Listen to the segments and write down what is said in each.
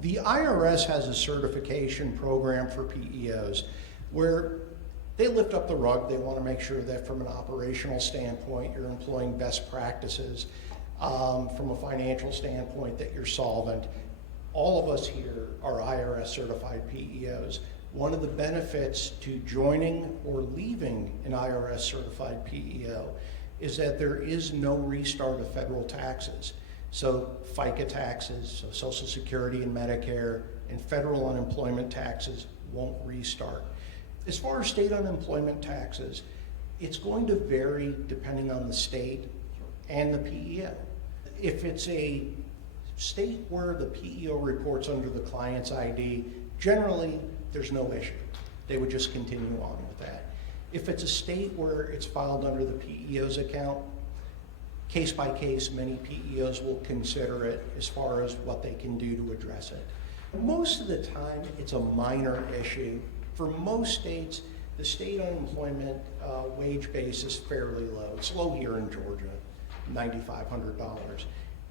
The IRS has a certification program for PEOs where they lift up the rug. They want to make sure that from an operational standpoint, you're employing best practices. From a financial standpoint, that you're solvent. All of us here are IRS-certified PEOs. One of the benefits to joining or leaving an IRS-certified PEO is that there is no restart of federal taxes. So FICA taxes, so Social Security and Medicare, and federal unemployment taxes won't restart. As far as state unemployment taxes, it's going to vary depending on the state and the PEO. If it's a state where the PEO reports under the client's ID, generally there's no issue. They would just continue on with that. If it's a state where it's filed under the PEO's account, case by case, many PEOs will consider it as far as what they can do to address it. Most of the time, it's a minor issue. For most states, the state unemployment wage base is fairly low. It's low here in Georgia, $9,500.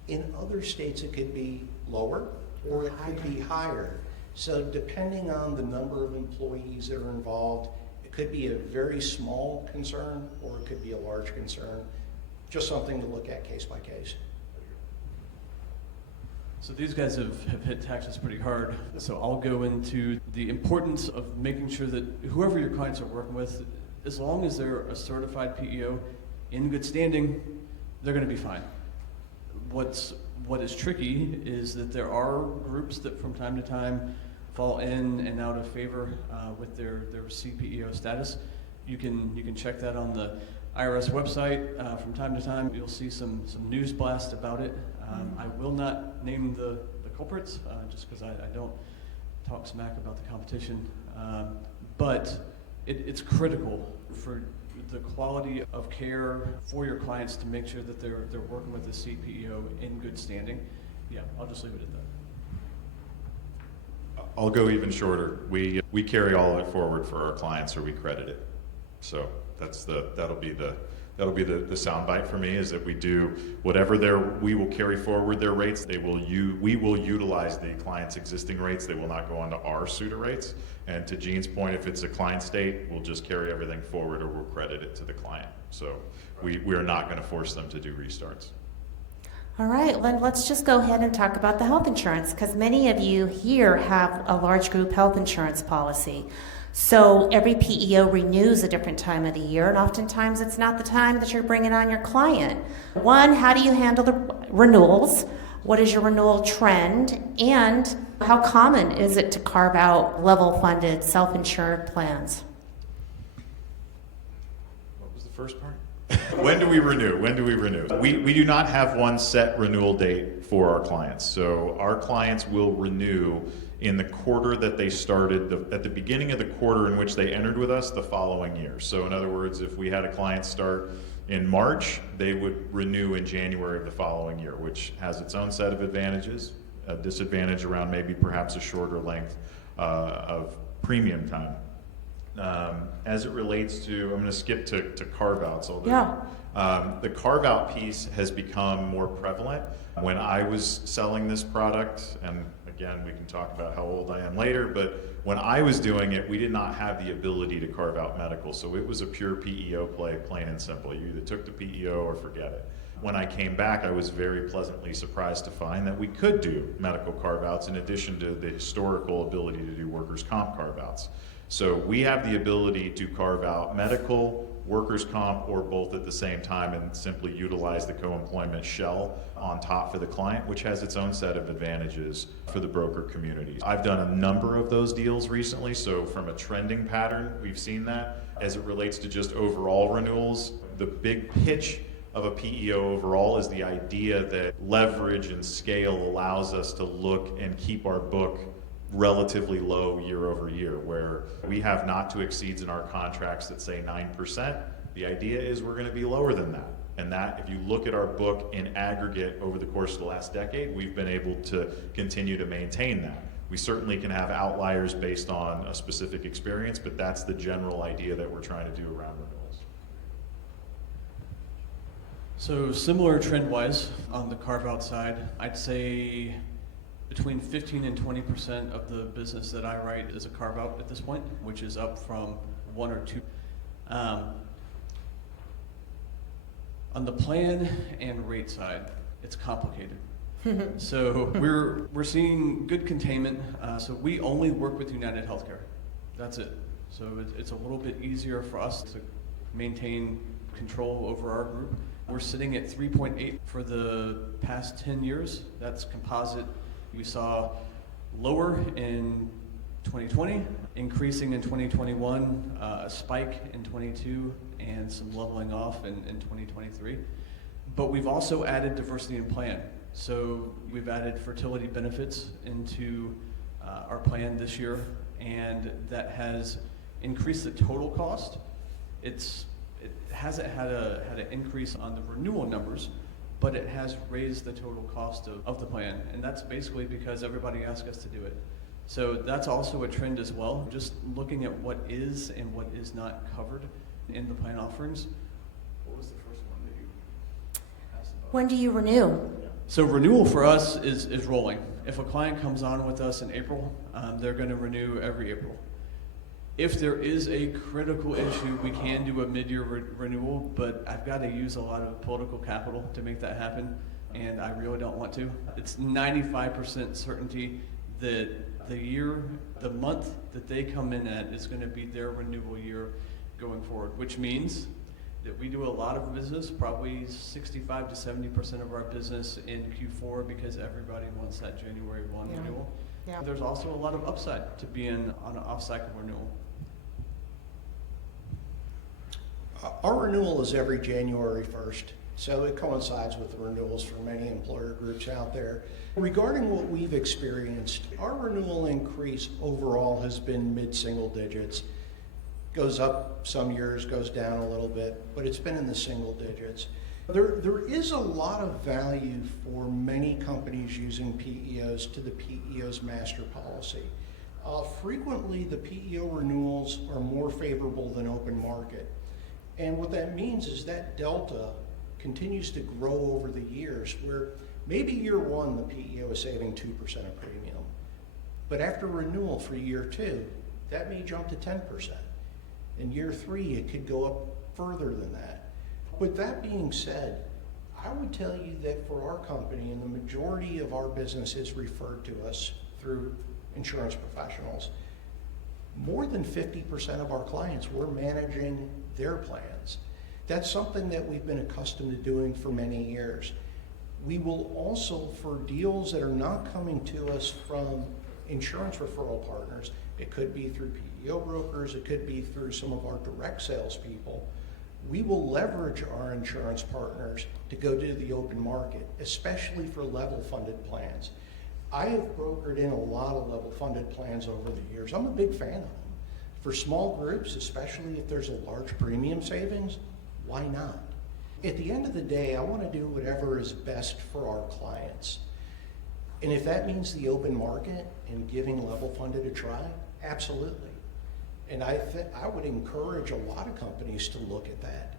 In other states, it could be lower or it could be higher. So depending on the number of employees that are involved, it could be a very small concern or it could be a large concern. Just something to look at case by case. So these guys have hit taxes pretty hard. So I'll go into the importance of making sure that whoever your clients are working with, as long as they're a certified PEO in good standing, they're going to be fine. What is tricky is that there are groups that from time to time fall in and out of favor with their CPEO status. You can check that on the IRS website. From time to time, you'll see some news blast about it. I will not name the culprits just because I don't talk smack about the competition. But it's critical for the quality of care for your clients to make sure that they're working with the CPEO in good standing. Yeah, I'll just leave it at that. I'll go even shorter. We carry all of it forward for our clients, or we credit it. So that'll be the soundbite for me, is that we do whatever we will carry forward their rates. We will utilize the client's existing rates. They will not go onto our SUTA rates. And to Gene's point, if it's a client state, we'll just carry everything forward or we'll credit it to the client. So we are not going to force them to do restarts. All right, let's just go ahead and talk about the health insurance, because many of you here have a large group health insurance policy. So every PEO renews a different time of the year, and oftentimes it's not the time that you're bringing on your client. One, how do you handle the renewals? What is your renewal trend? And how common is it to carve out level-funded, self-insured plans? What was the first part? When do we renew? We do not have one set renewal date for our clients. So our clients will renew in the quarter that they started, at the beginning of the quarter in which they entered with us the following year. So in other words, if we had a client start in March, they would renew in January of the following year, which has its own set of advantages, a disadvantage around maybe perhaps a shorter length of premium time. As it relates to, I'm going to skip to carve-outs. The carve-out piece has become more prevalent. When I was selling this product, and again, we can talk about how old I am later, but when I was doing it, we did not have the ability to carve out medical. So it was a pure PEO play, plain and simple. You either took the PEO or forget it. When I came back, I was very pleasantly surprised to find that we could do medical carve-outs in addition to the historical ability to do workers' comp carve-outs. So we have the ability to carve out medical, workers' comp, or both at the same time, and simply utilize the co-employment shell on top for the client, which has its own set of advantages for the broker community. I've done a number of those deals recently, so from a trending pattern, we've seen that. As it relates to just overall renewals, the big pitch of a PEO overall is the idea that leverage and scale allows us to look and keep our book relatively low year over year, where we have not to exceeds in our contracts that say 9%. The idea is we're going to be lower than that. And that, if you look at our book in aggregate over the course of the last decade, we've been able to continue to maintain that. We certainly can have outliers based on a specific experience, but that's the general idea that we're trying to do around renewals. So similar trend-wise on the carve-out side, I'd say between 15 and 20% of the business that I write is a carve-out at this point, which is up from 1 or 2. On the plan and rate side, it's complicated. So we're seeing good containment. So we only work with United Healthcare. That's it. So it's a little bit easier for us to maintain control over our group. We're sitting at 3.8 for the past 10 years. That's composite. We saw lower in 2020, increasing in 2021, a spike in 22, and some leveling off in 2023. But we've also added diversity in plan. So we've added fertility benefits into our plan this year, and that has increased the total cost. It hasn't had an increase on the renewal numbers, but it has raised the total cost of the plan, and that's basically because everybody asked us to do it. So that's also a trend as well, just looking at what is and what is not covered in the plan offerings. What was the first one that you asked about? When do you renew? So renewal for us is rolling. If a client comes on with us in April, they're going to renew every April. If there is a critical issue, we can do a mid-year renewal, but I've got to use a lot of political capital to make that happen, and I really don't want to. It's 95% certainty that the month that they come in at is going to be their renewal year going forward, which means that we do a lot of business, probably 65 to 70% of our business in Q4 because everybody wants that January 1 renewal. Yeah. There's also a lot of upside to being on an off-cycle renewal. Our renewal is every January 1st, so it coincides with the renewals for many employer groups out there. Regarding what we've experienced, our renewal increase overall has been mid-single digits. Goes up some years, goes down a little bit, but it's been in the single digits. There is a lot of value for many companies using PEOs to the PEO's master policy. Frequently, the PEO renewals are more favorable than open market. And what that means is that delta continues to grow over the years, where maybe year one, the PEO is saving 2% of premium. But after renewal for year 2, that may jump to 10%. In year 3, it could go up further than that. With that being said, I would tell you that for our company, and the majority of our business is referred to us through insurance professionals, more than 50% of our clients, we're managing their plans. That's something that we've been accustomed to doing for many years. We will also, for deals that are not coming to us from insurance referral partners, it could be through PEO brokers, it could be through some of our direct salespeople, we will leverage our insurance partners to go to the open market, especially for level funded plans. I have brokered in a lot of level funded plans over the years. I'm a big fan of them. For small groups, especially if there's a large premium savings, why not? At the end of the day, I want to do whatever is best for our clients. And if that means the open market and giving level funded a try, absolutely. And I would encourage a lot of companies to look at that.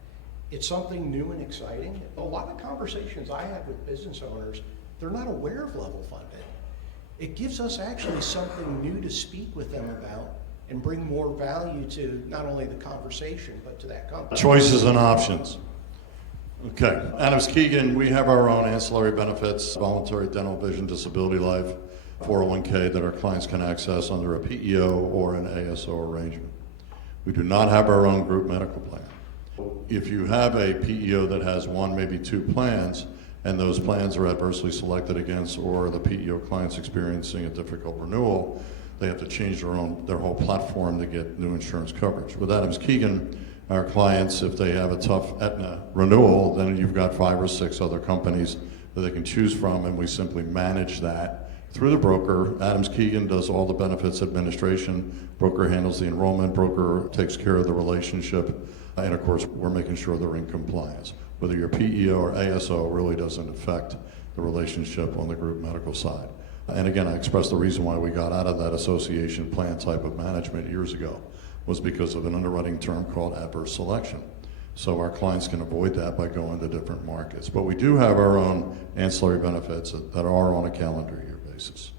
It's something new and exciting. A lot of conversations I have with business owners, they're not aware of level funded. It gives us actually something new to speak with them about and bring more value to not only the conversation, but to that company. Choices and options. Okay, Adams Keegan, we have our own ancillary benefits, voluntary dental, vision, disability life, 401k that our clients can access under a PEO or an ASO arrangement. We do not have our own group medical plan. If you have a PEO that has one, maybe two plans, and those plans are adversely selected against, or the PEO client's experiencing a difficult renewal, they have to change their whole platform to get new insurance coverage. With Adams Keegan, our clients, if they have a tough Aetna renewal, then you've got 5 or 6 other companies that they can choose from, and we simply manage that through the broker. Adams Keegan does all the benefits administration, broker handles the enrollment, broker takes care of the relationship, and of course we're making sure they're in compliance. Whether you're PEO or ASO really doesn't affect the relationship on the group medical side. And again, I expressed the reason why we got out of that association plan type of management years ago was because of an underwriting term called adverse selection. So our clients can avoid that by going to different markets. But we do have our own ancillary benefits that are on a calendar year basis.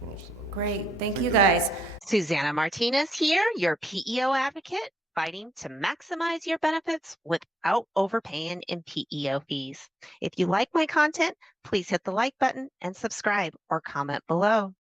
What else did I- Great. Thank you, guys. Suzanna Martinez here, your PEO advocate, fighting to maximize your benefits without overpaying in PEO fees. If you like my content, please hit the like button and subscribe or comment below.